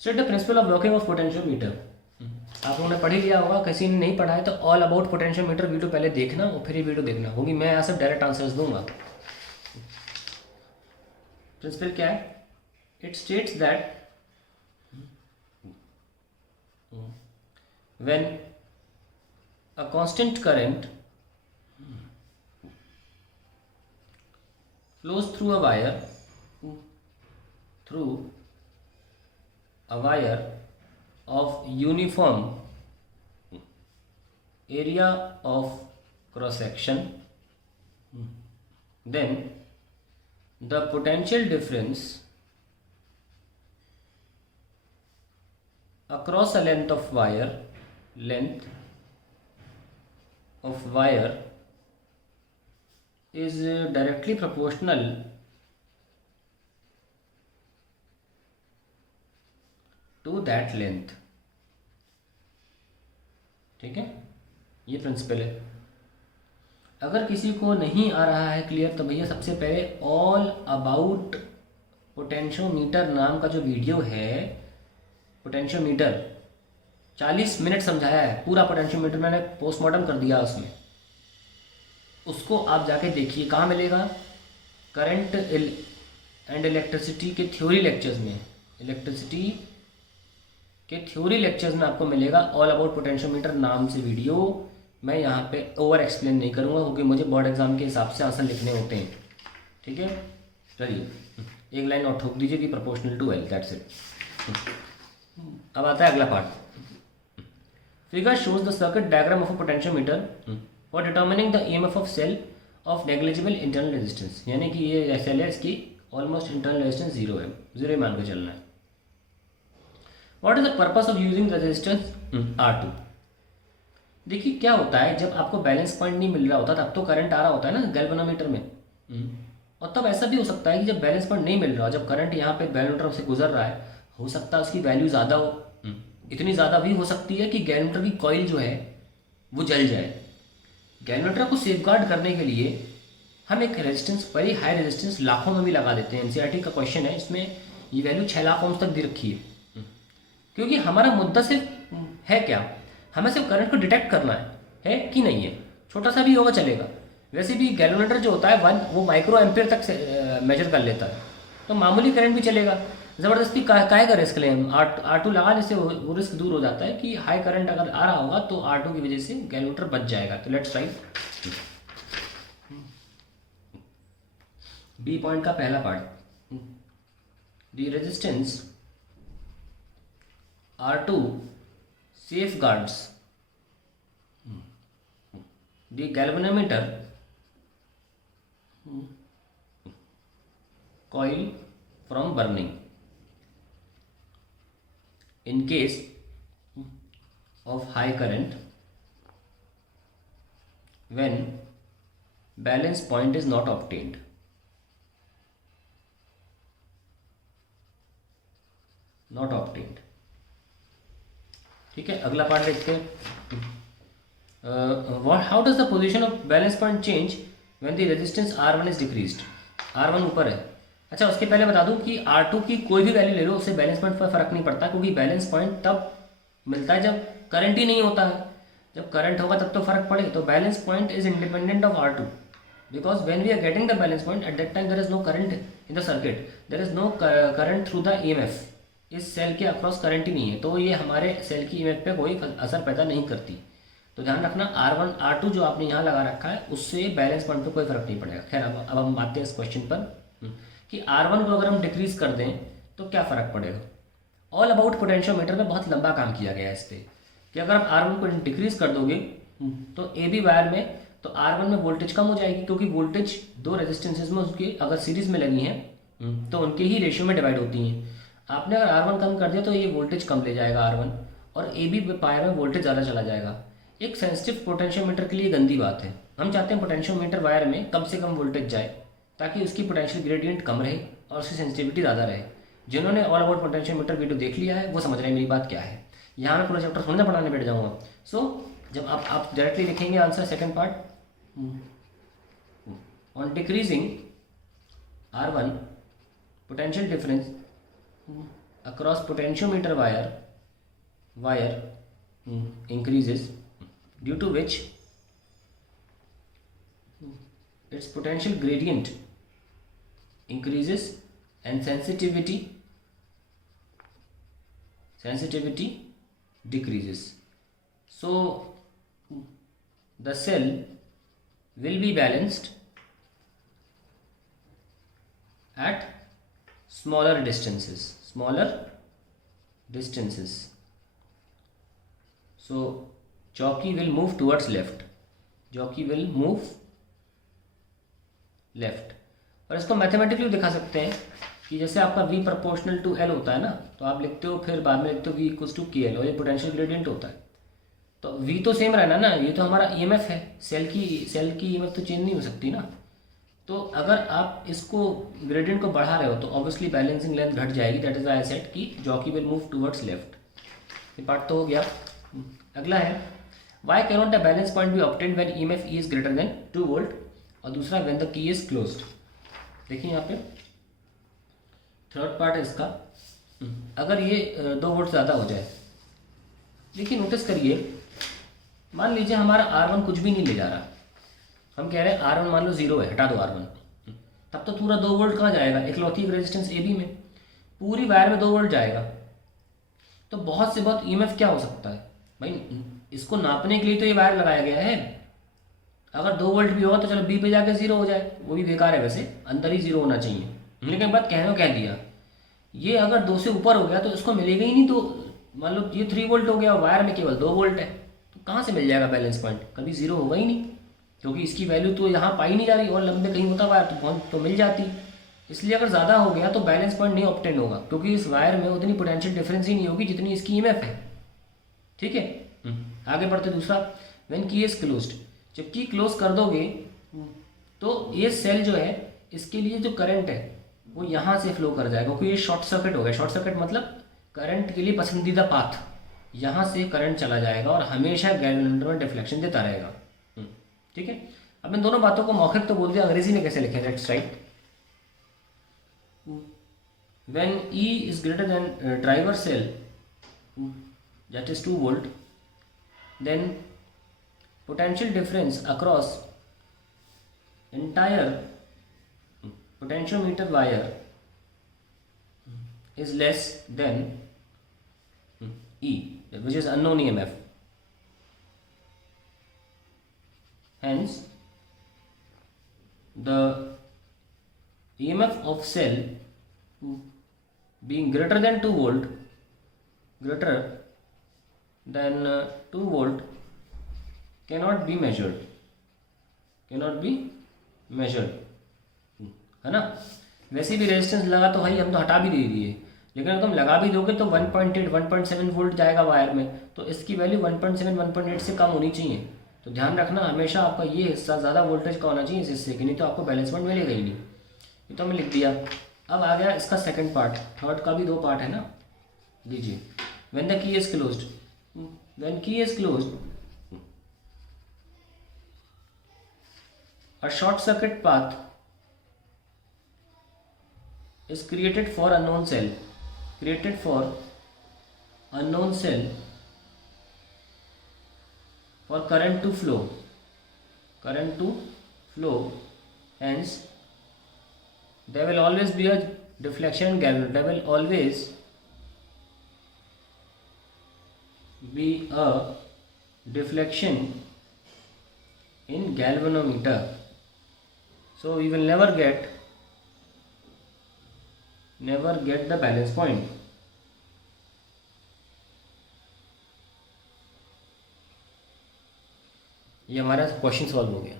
State the principle of working of potentiometer. आप लोगों ने पढ़ ही लिया होगा, किसी ने नहीं पढ़ा है तो ऑल अबाउट पोटेंशियोमीटर वीडियो पहले देखना और फिर ये वीडियो देखना, क्योंकि मैं यहाँ से डायरेक्ट आंसर्स दूंगा। प्रिंसिपल क्या है? It states that when a constant current flows through a wire of uniform area of cross section, then the potential difference across a length of wire is directly proportional to that length। ठीक है, ये principal है। अगर किसी को नहीं आ रहा है क्लियर तो भैया सबसे पहले ऑल अबाउट पोटेंशियोमीटर नाम का जो वीडियो है, पोटेंशियोमीटर 40 मिनट समझाया है पूरा पोटेंशियोमीटर, मैंने पोस्टमार्टम कर दिया उसमें, उसको आप जाके देखिए। कहाँ मिलेगा? करंट एंड इलेक्ट्रिसिटी के थ्योरी लेक्चर्स में, इलेक्ट्रिसिटी के थ्योरी लेक्चर्स में आपको मिलेगा ऑल अबाउट पोटेंशियोमीटर नाम से वीडियो। मैं यहाँ पे ओवर एक्सप्लेन नहीं करूँगा क्योंकि मुझे बोर्ड एग्जाम के हिसाब से आंसर लिखने होते हैं। ठीक है, चलिए एक लाइन और ठोक दीजिए कि proportional to L, that's it. अब आता है अगला part. Figure shows the circuit diagram of a potentiometer for determining the EMF of cell of negligible internal resistance. यानी कि ये सेल है, इसकी ऑलमोस्ट इंटरनल रेजिस्टेंस जीरो है, जीरो ही मान के चलना है। What is the purpose of using resistance R2? देखिए क्या होता है, जब आपको बैलेंस पॉइंट नहीं मिल रहा होता तब तो करंट आ रहा होता है ना गैल्वेनोमीटर में, और तब ऐसा भी हो सकता है कि जब बैलेंस पॉइंट नहीं मिल रहा, जब करंट यहाँ पे गैल्वेनोमीटर से गुजर रहा है, हो सकता है उसकी वैल्यू ज़्यादा हो, इतनी ज़्यादा भी हो सकती है कि गैल्वेनोमीटर की कॉइल जो है वो जल जाए। गैल्वेनोमीटर को सेफगार्ड करने के लिए हम एक रेजिस्टेंस, बड़ी हाई रेजिस्टेंस लाखों में भी लगा देते हैं। एनसीईआरटी का क्वेश्चन है, इसमें ये वैल्यू 6 लाख ओम्स तक दे रखी है, क्योंकि हमारा मुद्दा सिर्फ है क्या, हमें सिर्फ करंट को डिटेक्ट करना है कि नहीं है, छोटा सा भी होगा चलेगा। वैसे भी गैल्वेनोमीटर जो होता है वो माइक्रो एम्पियर तक मेजर कर लेता है, तो मामूली करंट भी चलेगा। ज़बरदस्ती काहे का रिस्क लें, R2 लगाने से वो रिस्क दूर हो जाता है कि हाई करंट अगर आ रहा होगा तो R2 की वजह से गैल्वेनोमीटर बच जाएगा। तो लेट्स राइट बी पॉइंट का पहला part. The resistance R2 safeguards the galvanometer coil from burning in case of high current when balance point is not obtained। not obtained। ठीक है, अगला पार्ट देखते हैं। How does the position of balance point change when the resistance R1 is decreased. R1 ऊपर है, अच्छा उसके पहले बता दूं कि R2 की कोई भी वैल्यू ले लो, उससे बैलेंस पॉइंट पर फर्क नहीं पड़ता, क्योंकि बैलेंस पॉइंट तब मिलता है जब करंट ही नहीं होता है। जब करंट होगा तब तो फर्क पड़े। तो balance point is independent of R2 because when we are getting the balance point at that time there is no current in the circuit, there is no current through the EMF। इस cell के across current ही नहीं है, तो ये हमारे cell की EMF पे कोई असर पैदा नहीं करती। तो ध्यान रखना R1 R2 जो आपने यहाँ लगा रखा है उससे बैलेंस पॉइंट पे कोई फर्क नहीं पड़ेगा। खैर अब हम आते हैं इस क्वेश्चन पर कि R1 को अगर हम डिक्रीज कर दें तो क्या फ़र्क पड़ेगा। ऑल अबाउट पोटेंशियोमीटर में बहुत लंबा काम किया गया है इस पर कि अगर आप R1 को डिक्रीज कर दोगे तो AB वायर में तो R1 में वोल्टेज कम हो जाएगी, क्योंकि वोल्टेज दो रेजिस्टेंसेज में उसकी अगर सीरीज में लगी हैं तो उनके ही रेशियो में डिवाइड होती हैं। आपने अगर R1 कम कर दिया तो ये वोल्टेज कम ले जाएगा R1, और AB वायर में वोल्टेज ज़्यादा चला जाएगा। एक सेंसिटिव पोटेंशियोमीटर के लिए गंदी बात है। हम चाहते हैं पोटेंशियोमीटर वायर में कम से कम वोल्टेज जाए ताकि उसकी पोटेंशियल ग्रेडियंट कम रहे और उसकी सेंसिटिविटी ज़्यादा रहे। जिन्होंने ऑल अबाउट पोटेंशियोमीटर वीडियो देख लिया है वो समझ रहे हैं मेरी बात क्या है। यहाँ मैं पूरा चैप्टर थोड़ा पढ़ाने बैठ जाऊँगा। सो जब आप डायरेक्टली लिखेंगे answer second part, on decreasing R1 potential difference across potentiometer wire increases, due to which its potential gradient increases and sensitivity decreases. So the cell will be balanced at smaller distances. So jockey will move towards left. और इसको mathematically दिखा सकते हैं कि जैसे आपका v proportional to l होता है ना, तो आप लिखते हो, फिर बाद में लिखते हो v इक्वल्स टू के एल, और ये पोटेंशियल ग्रेडियंट होता है। तो v तो सेम रहना ना, ये तो हमारा ईएमएफ है, सेल की ईएमएफ तो चेंज नहीं हो सकती ना। तो अगर आप इसको ग्रेडियंट को बढ़ा रहे हो तो ऑब्वियसली बैलेंसिंग लेंथ घट जाएगी। That is why I said कि jockey will move towards left. ये पार्ट तो हो गया। अगला है why can not a balance point be obtained when EMF is greater than 2 volt, और दूसरा when the key is closed. देखिए यहाँ पे थर्ड पार्ट है इसका। अगर ये 2 वोल्ट ज़्यादा हो जाए, देखिए नोटिस करिए, मान लीजिए हमारा R1 कुछ भी नहीं ले जा रहा, हम कह रहे हैं R1 मान लो 0 है, हटा दो R1, तब तो पूरा 2 वोल्ट कहाँ जाएगा, इकलौती रेजिस्टेंस AB में, पूरी वायर में 2 वोल्ट जाएगा। तो बहुत से बहुत ईएमएफ क्या हो सकता है भाई, इसको नापने के लिए तो ये वायर लगाया गया है। अगर 2 वोल्ट भी होगा तो चलो B पे जाके 0 हो जाए, वो भी बेकार है, वैसे अंदर ही 0 होना चाहिए। लेकिन बात कहने कह दिया, ये अगर 2 से ऊपर हो गया तो इसको मिलेगा ही नहीं। तो मान लो ये 3 वोल्ट हो गया, वायर में केवल 2 वोल्ट है, तो कहाँ से मिल जाएगा बैलेंस पॉइंट, कभी 0 होगा ही नहीं, क्योंकि इसकी वैल्यू तो यहाँ पाई नहीं जा रही, और लंबे कहीं होता वायर तो मिल जाती। इसलिए अगर ज़्यादा हो गया तो बैलेंस पॉइंट नहीं ऑब्टेन होगा, क्योंकि इस वायर में उतनी पोटेंशियल डिफरेंस ही नहीं होगी जितनी इसकी ईएमएफ है। ठीक है, आगे बढ़ते दूसरा, व्हेन की इज क्लोज्ड, जब की क्लोज कर दोगे तो ये सेल जो है, इसके लिए जो करंट है वो यहाँ से फ्लो कर जाएगा, क्योंकि ये शॉर्ट सर्किट हो गया। शॉर्ट सर्किट मतलब करंट के लिए पसंदीदा पाथ, यहाँ से करंट चला जाएगा और हमेशा गैल्वेनोमीटर में डिफ्लेक्शन देता रहेगा। ठीक है, अब इन दोनों बातों को मौखिक तो बोल दिया, अंग्रेजी में कैसे लिखें, let's write. When E is greater than driver cell, that is 2 volt, then potential difference across entire potentiometer wire is less than E, which is unknown EMF. Hence, the EMF of cell being greater than 2 volt, cannot be measured, है ना। वैसे भी resistance लगा तो भाई हम तो हटा भी दे दिए, लेकिन अगर तुम लगा भी दोगे तो 1.8 1.7 वोल्ट जाएगा वायर में, तो इसकी वैल्यू 1.7 1.8 से कम होनी चाहिए। तो ध्यान रखना, हमेशा आपका ये हिस्सा ज़्यादा वोल्टेज का होना चाहिए इस हिस्से की, नहीं तो आपको बैलेंस पॉइंट मिलेगा ही नहीं। ये तो हमने लिख दिया। अब आ गया इसका सेकंड पार्ट, थर्ड का भी 2 पार्ट है ना, लीजिए। When the key is closed, when key is closed, a short circuit path is created for unknown cell, for current to flow, hence there will always be a deflection galvanometer, there will always be a deflection in galvanometer. So we will never get the balance point. ये हमारा question solve हो गया।